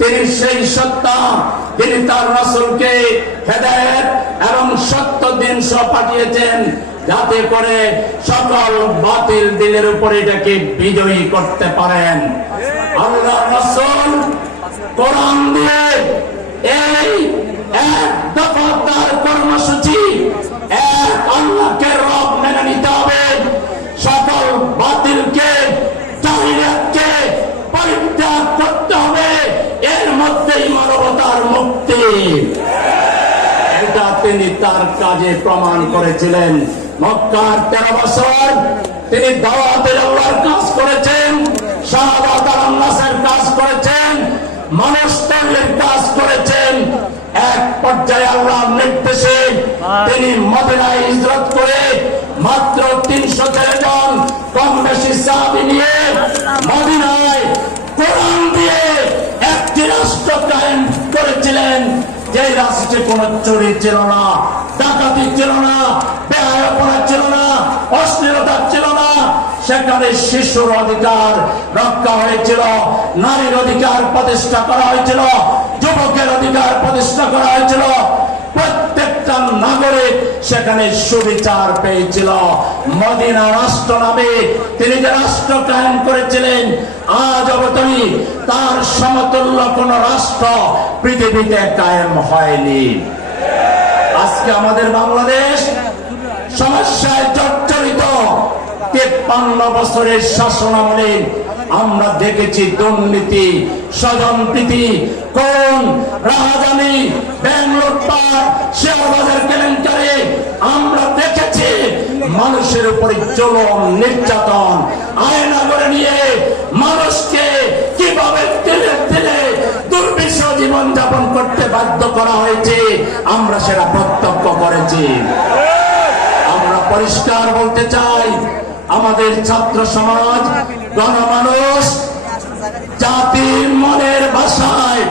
তিনি সেই সত্তা, তিনি তার রসুলকে হেদায়ত এবং সত্য দিন সহ পাঠিয়েছেন যাতে করে সকল বাতিল দিলের উপর এটাকে বিজয়ী করতে পারেন। আল্লাহ রসুল কোরআন দিয়ে এই এক দফা মধ্যেই মানবতার মুক্তি। এটা তিনি তার কাজে প্রমাণ করেছিলেন। মক্কার তেরো বছর তিনি দাওয়াতের আল্লাহর কাজ করেছেন, শাহাদাত আল্লাহের কাজ করেছেন মানুষ কাজ করেছেন। এক পর্যায়ে আল্লাহর নির্দেশে তিনি মদিনায় হিজরত করে মাত্র তিনশো জন কম বেশি সাহাবি নিয়ে যে রাষ্ট্রে কোন চুরি ছিল না ডাকাতি ছিল না বেহায়াপনা ছিল না অশ্লীলতা ছিল না। সেখানে শিশুর অধিকার রক্ষা হয়েছিল, নারীর অধিকার প্রতিষ্ঠা করা হয়েছিল, যুবকের অধিকার প্রতিষ্ঠা করা হয়েছিল। প্রত্যেকটা নাগরিক সেখানে সুবিচার পেয়েছিল। মদিনা রাষ্ট্র নামে তিনি যে রাষ্ট্র কায়েম করেছিলেন, আজ অবতরী, তার সমতুল্য কোন রাষ্ট্র পৃথিবীতে কায়েম হয়নি। আজকে আমাদের বাংলাদেশ সমস্যায় জর্জরিত। তেপ্পান্ন বছরের শাসন আমলে আমরা দেখেছি দুর্নীতি স্বজনপ্রীতি কোন রাহাজানি ব্যাঙ্গলোর পার, শেয়ারবাজার কেলেঙ্কারি। আমরা দেখেছি মানুষের উপরে জলম, নির্যাতন, আয়না করে নিয়ে বাধ্য করা হয়েছে, আমরা সেটা প্রত্যক্ষ করেছি। আমরা পরিষ্কার বলতে চাই, আমাদের ছাত্র সমাজ, গণমানুষ জাতির মনের ভাষায়,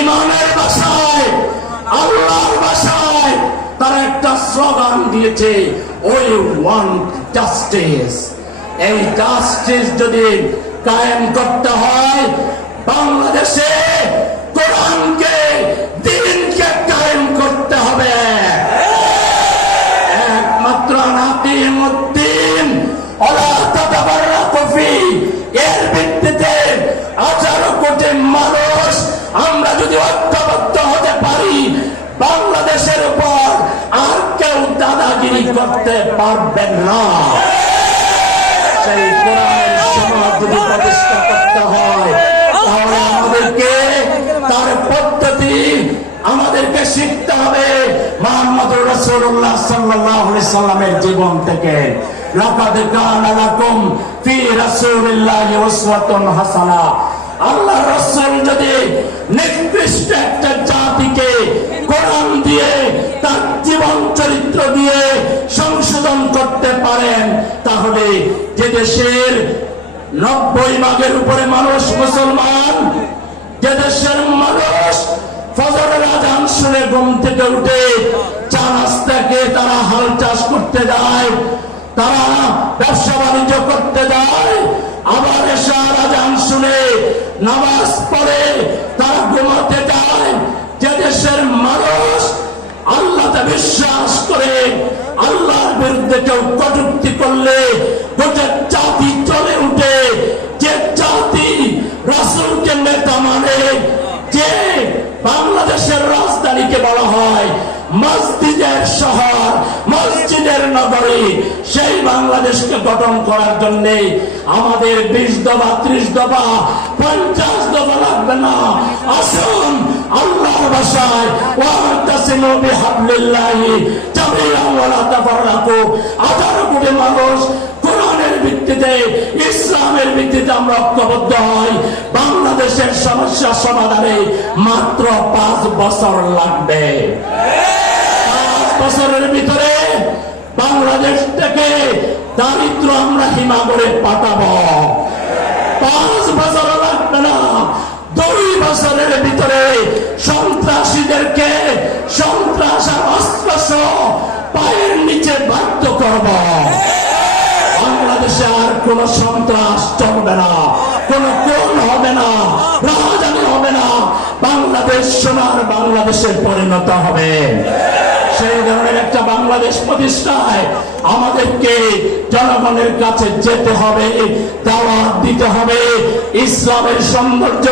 ইমানের ভাষায়, আল্লাহর ভাষায় তারা একটা স্লোগান দিয়েছে ওই ওয়ান জাস্টিস এই জাস্টিস যদি কায়েম করতে হয়, বাংলাদেশে কোরআনকে আঠারো কোটি মানুষ। আমরা যদি ঐক্যবদ্ধ হতে পারি, বাংলাদেশের উপর আর কেউ দাদাগিরি করতে পারবেন না। সেই কোরআনের সাল্লামের জীবন থেকে। লাকাদ কানা লাকুম ফি রাসূলিল্লাহি উসওয়াতুন হাসানা। আল্লাহ রাসূল যদি নিকৃষ্ট একটা জাতিকে কোরআন দিয়ে, তার জীবন চরিত্র দিয়ে সংশোধন করতে পারেন, তাহলে যে দেশের নব্বই ভাগের উপরে মানুষ মুসলমান, যে দেশের মানুষ ফজরের আজান শুনে ঘুম থেকে উঠে চা নাস্তাকে তারা হাল চাষ করতে যায়, তারা ব্যবসা বাণিজ্য করতে যায়, আবার এসার আজান শুনে নামাজ পড়ে, তারা ঘুমাতে যায়। যে দেশের মানুষ আল্লাহতে বিশ্বাস করে, আল্লাহর বিরুদ্ধে কেউ কটুক্তি বলা হয়, মসজিদের শহর, মসজিদের নগরী, সেই বাংলাদেশকে গঠন করার জন্য আমাদের বিশ দফা, ত্রিশ দফা, পঞ্চাশ দফা লাগবে না। আসুন, আল্লাহর ভাষায় কোটি মানুষ ভিত্তিতে ইসলামের ভিত্তিতে আমরা ঐক্যবদ্ধ হই। বাংলাদেশের সমস্যা সমাধানে মাত্র পাঁচ বছর লাগবে। পাঁচ বছরের ভিতরে বাংলাদেশ থেকে দারিদ্র আমরা হিমাগরে পাঠাবো। পাঁচ বছর লাগবে না। দুই বছরের ভিতরে সন্ত্রাসীদেরকে সন্ত্রাস আর অস্ত্র পায়ের নিচে বাধ্য করব। বাংলাদেশে আর কোন সন্ত্রাস চলবে না, কোন কোন হবে না হবে না, বাংলাদেশ সোনার পরিণত হবে। সেই ধরনের একটা বাংলাদেশ প্রতিষ্ঠায় আমাদেরকে জনগণের কাছে যেতে হবে, দাওয়াত দিতে হবে। ইসলামের সৌন্দর্য